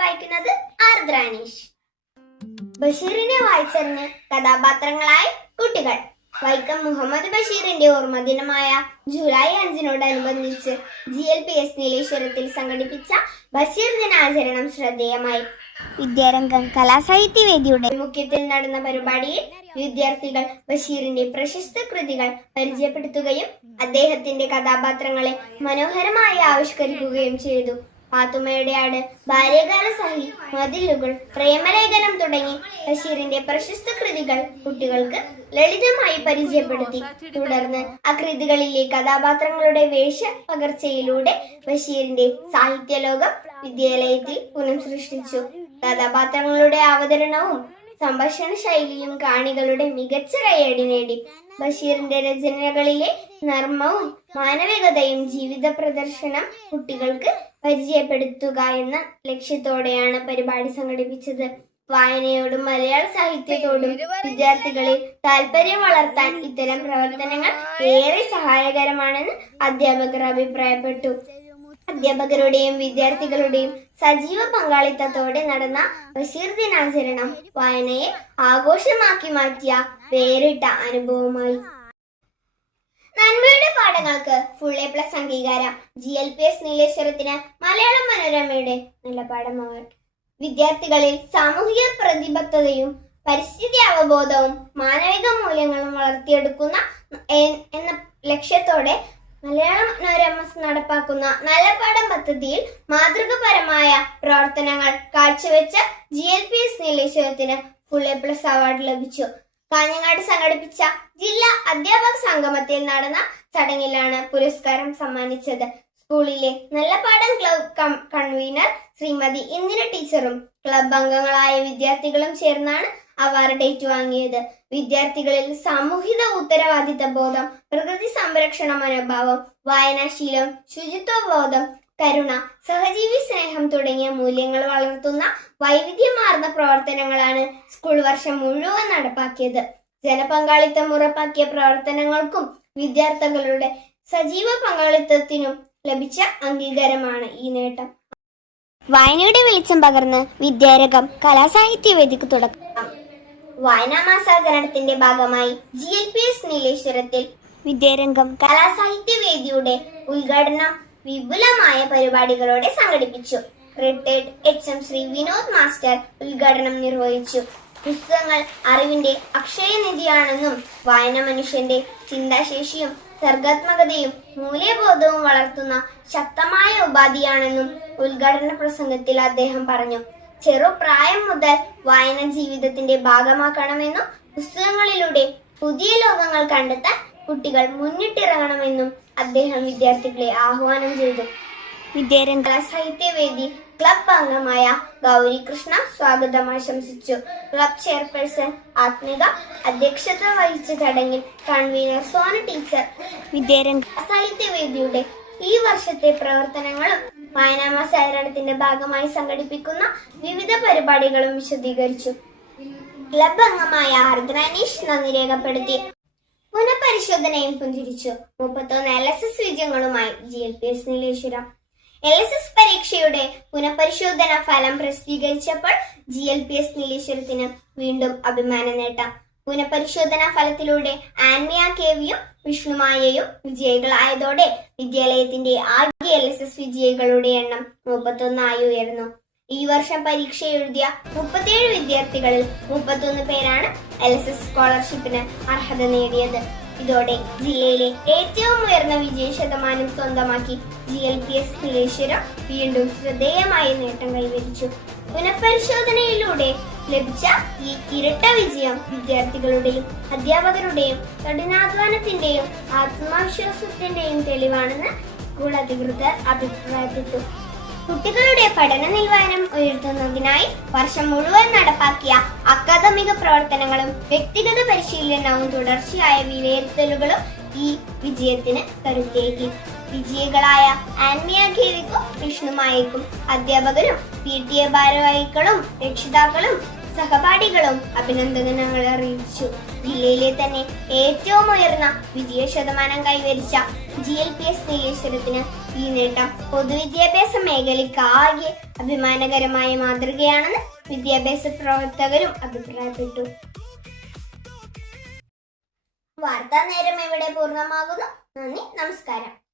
വായിക്കുന്നത് ആർദ്രാനീഷ്. ബഷീറിനെ വായിച്ചറിഞ്ഞ് കഥാപാത്രങ്ങളായി കുട്ടികൾ. വൈക്കം മുഹമ്മദ് ബഷീറിന്റെ ഓർമ്മദിനമായ ജൂലൈ 5-നോടനുബന്ധിച്ച് GLPS നീലേശ്വരത്തിൽ സംഘടിപ്പിച്ച ബഷീർ ദിനാചരണം ശ്രദ്ധേയമായി. വിദ്യാരംഗം കലാസാഹിത്യവേദിയുടെ മുഖ്യത്തിൽ നടന്ന പരിപാടിയിൽ വിദ്യാർത്ഥികൾ ബഷീറിന്റെ പ്രശസ്ത കൃതികൾ പരിചയപ്പെടുത്തുകയും അദ്ദേഹത്തിന്റെ കഥാപാത്രങ്ങളെ മനോഹരമായി ആവിഷ്കരിക്കുകയും ചെയ്തു. പാത്തുമ്മയുടെ ആട്, ബാല്യകാല സഖി, മതിലുകൾ, പ്രേമലേഖനം തുടങ്ങി ബഷീറിന്റെ പ്രശസ്ത കൃതികൾ കുട്ടികൾക്ക് ലളിതമായി പരിചയപ്പെടുത്തി. തുടർന്ന് ആ കൃതികളിലെ കഥാപാത്രങ്ങളുടെ വേഷ പകർച്ചയിലൂടെ ബഷീറിന്റെ സാഹിത്യലോകം വിദ്യാലയത്തിൽ പുനഃസൃഷ്ടിച്ചു. കഥാപാത്രങ്ങളുടെ അവതരണവും സംഭാഷണ ശൈലിയും കാണികളുടെ മികച്ച കയ്യടി നേടി. ബഷീറിന്റെ രചനകളിലെ നർമ്മവും മാനവികതയും ജീവിത പ്രദർശനം കുട്ടികൾക്ക് പരിചയപ്പെടുത്തുക എന്ന ലക്ഷ്യത്തോടെയാണ് പരിപാടി സംഘടിപ്പിച്ചത്. വായനയോടും മലയാള സാഹിത്യത്തോടും വിദ്യാർത്ഥികളിൽ താല്പര്യം വളർത്താൻ ഇത്തരം പ്രവർത്തനങ്ങൾ ഏറെ സഹായകരമാണെന്ന് അധ്യാപകർ അഭിപ്രായപ്പെട്ടു. അധ്യാപകരുടെയും വിദ്യാർത്ഥികളുടെയും സജീവ പങ്കാളിത്തത്തോടെ നടന്ന ബഷീർ ദിനാചരണം വായനയെ ആഘോഷമാക്കി മാറ്റിയ വേറിട്ട അനുഭവമായി. നന്മയുടെ പാഠങ്ങൾക്ക് ഫുൾ A+ അംഗീകാരം. GLPS നീലേശ്വരത്തിന് മലയാളം മനോരമയുടെ നല്ല പാഠം അവാർഡ്. വിദ്യാർത്ഥികളിൽ സാമൂഹിക പ്രതിബദ്ധതയും പരിസ്ഥിതി അവബോധവും മാനവിക മൂല്യങ്ങളും വളർത്തിയെടുക്കുന്ന എന്ന ലക്ഷ്യത്തോടെ മലയാള മനോരമ നടപ്പാക്കുന്ന നല്ല പാഠം പദ്ധതിയിൽ മാതൃകപരമായ പ്രവർത്തനങ്ങൾ കാഴ്ചവെച്ച GLPS നീലേശ്വരത്തിന് ഫുൾ A+ അവാർഡ് ലഭിച്ചു. കാഞ്ഞങ്ങാട് സംഘടിപ്പിച്ച ജില്ലാ അധ്യാപക സംഗമത്തിൽ നടന്ന ചടങ്ങിലാണ് പുരസ്കാരം സമ്മാനിച്ചത്. സ്കൂളിലെ നല്ല പാഠം ക്ലബ് കൺവീനർ ശ്രീമതി ഇന്ദിര ടീച്ചറും ക്ലബ് അംഗങ്ങളായ വിദ്യാർത്ഥികളും ചേർന്നാണ് അവാർഡ് ഏറ്റുവാങ്ങിയത്. വിദ്യാർത്ഥികളിൽ സാമൂഹിക ഉത്തരവാദിത്ത ബോധം, പ്രകൃതി സംരക്ഷണ മനോഭാവം, വായനാശീലം, ശുചിത്വബോധം, കരുണ, സഹജീവി സ്നേഹം തുടങ്ങിയ മൂല്യങ്ങൾ വളർത്തുന്ന വൈവിധ്യമാർന്ന പ്രവർത്തനങ്ങളാണ് സ്കൂൾ വർഷം മുഴുവൻ നടപ്പാക്കിയത്. ജനപങ്കാളിത്തം ഉറപ്പാക്കിയ പ്രവർത്തനങ്ങൾക്കും വിദ്യാർത്ഥികളുടെ സജീവ പങ്കാളിത്തത്തിനും ലഭിച്ച അംഗീകാരമാണ് ഈ നേട്ടം. വായനയുടെ വെളിച്ചം പകർന്ന് വിദ്യാരംഗം കലാസാഹിത്യവേദിക്ക് തുടക്കം. വായനാ മാസാചരണത്തിന്റെ ഭാഗമായി GLPS നീലേശ്വരത്തിൽ വിദ്യാരംഗം കലാസാഹിത്യവേദിയുടെ ഉദ്ഘാടനം വിപുലമായ പരിപാടികളോടെ സംഘടിപ്പിച്ചു. Retired HM Shri Vinod master ഉദ്ഘാടനം നിർവഹിച്ചു. പുസ്തകങ്ങൾ അറിവിന്റെ അക്ഷയനിധിയാണെന്നും വായന മനുഷ്യന്റെ ചിന്താശേഷിയും സർഗാത്മകതയും മൂല്യബോധവും വളർത്തുന്ന ശക്തമായ ഉപാധിയാണെന്നും ഉദ്ഘാടന പ്രസംഗത്തിൽ അദ്ദേഹം പറഞ്ഞു. ചെറുപ്രായം മുതൽ വായന ജീവിതത്തിന്റെ ഭാഗമാക്കണമെന്നും പുസ്തകങ്ങളിലൂടെ പുതിയ ലോകങ്ങൾ കണ്ടെത്താൻ കുട്ടികൾ മുന്നിട്ടിറങ്ങണമെന്നും അദ്ദേഹം വിദ്യാർത്ഥികളെ ആഹ്വാനം ചെയ്തു. വിദ്യാരംഗ സാഹിത്യവേദി ക്ലബ് അംഗമായ ഗൗരി കൃഷ്ണ സ്വാഗതം ആശംസിച്ചു. ക്ലബ് ചെയർപേഴ്സൺ ആത്മിക അധ്യക്ഷത വഹിച്ച ചടങ്ങിൽ കൺവീനർ സോന ടീച്ചർ വിദ്യാരംഗ സാഹിത്യവേദിയുടെ ഈ വർഷത്തെ പ്രവർത്തനങ്ങളും വായനാ മാസാചരണത്തിന്റെ ഭാഗമായി സംഘടിപ്പിക്കുന്ന വിവിധ പരിപാടികളും വിശദീകരിച്ചു. ക്ലബ് അംഗമായ ആർദ്രാനീഷ് നന്ദി രേഖപ്പെടുത്തി. പുനഃപരിശോധനയും പുഞ്ചിരിച്ചു. 31 LSS വിജയങ്ങളുമായി GLPS നീലേശ്വരം. LSS പരീക്ഷയുടെ പുനഃപരിശോധന ഫലം പ്രസിദ്ധീകരിച്ചപ്പോൾ GLPS നീലേശ്വരത്തിന് വീണ്ടും അഭിമാന നേട്ടം. പുനഃപരിശോധനാ ഫലത്തിലൂടെ ആൻമിയ KVയും വിഷ്ണുമായയും വിജയികളായതോടെ വിദ്യാലയത്തിന്റെ ആകെ LSS വിജയികളുടെ എണ്ണം 31 ആയി ഉയർന്നു. ഈ വർഷം പരീക്ഷ എഴുതിയ 37 വിദ്യാർത്ഥികളിൽ 31 പേരാണ് LSS സ്കോളർഷിപ്പിന് അർഹത നേടിയത്. ഇതോടെ ജില്ലയിലെ ഏറ്റവും ഉയർന്ന വിജയ ശതമാനം സ്വന്തമാക്കി GLPS നീലേശ്വരം വീണ്ടും ശ്രദ്ധേയമായ നേട്ടം കൈവരിച്ചു. പുനഃപരിശോധനയിലൂടെ ലഭിച്ച ഈ ഇരട്ട വിജയം വിദ്യാർത്ഥികളുടെയും അധ്യാപകരുടെയും കഠിനാധ്വാനത്തിന്റെയും ആത്മവിശ്വാസത്തിന്റെയും തെളിവാണെന്ന് സ്കൂൾ അധികൃതർ അഭിപ്രായപ്പെട്ടു. കുട്ടികളുടെ പഠന നിലവാരം ഉയർത്തുന്നതിനായി വർഷം മുഴുവൻ നടപ്പാക്കിയ അക്കാദമിക പ്രവർത്തനങ്ങളും വ്യക്തിഗത പരിശീലനവും തുടർച്ചയായ വിലയിരുത്തലുകളും ഈ വിജയത്തിന് കരുത്തേകി. വിജയികളായ ആൻമിയ KVക്കും വിഷ്ണുമായക്കും അധ്യാപകരും PTA ഭാരവാഹികളും രക്ഷിതാക്കളും സഹപാഠികളും അഭിനന്ദനങ്ങൾ അറിയിച്ചു. ജില്ലയിലെ തന്നെ ഏറ്റവും ഉയർന്ന വിജയ ശതമാനം കൈവരിച്ച GLPS നീലേശ്വരത്തിന് ഈ നേട്ടം പൊതുവിദ്യാഭ്യാസ മേഖലയ്ക്ക് ആകെ അഭിമാനകരമായ മാതൃകയാണെന്ന് വിദ്യാഭ്യാസ പ്രവർത്തകരും അഭിപ്രായപ്പെട്ടു. വാർത്താ നേരം ഇവിടെ പൂർണ്ണമാകുന്നു. നന്ദി, നമസ്കാരം.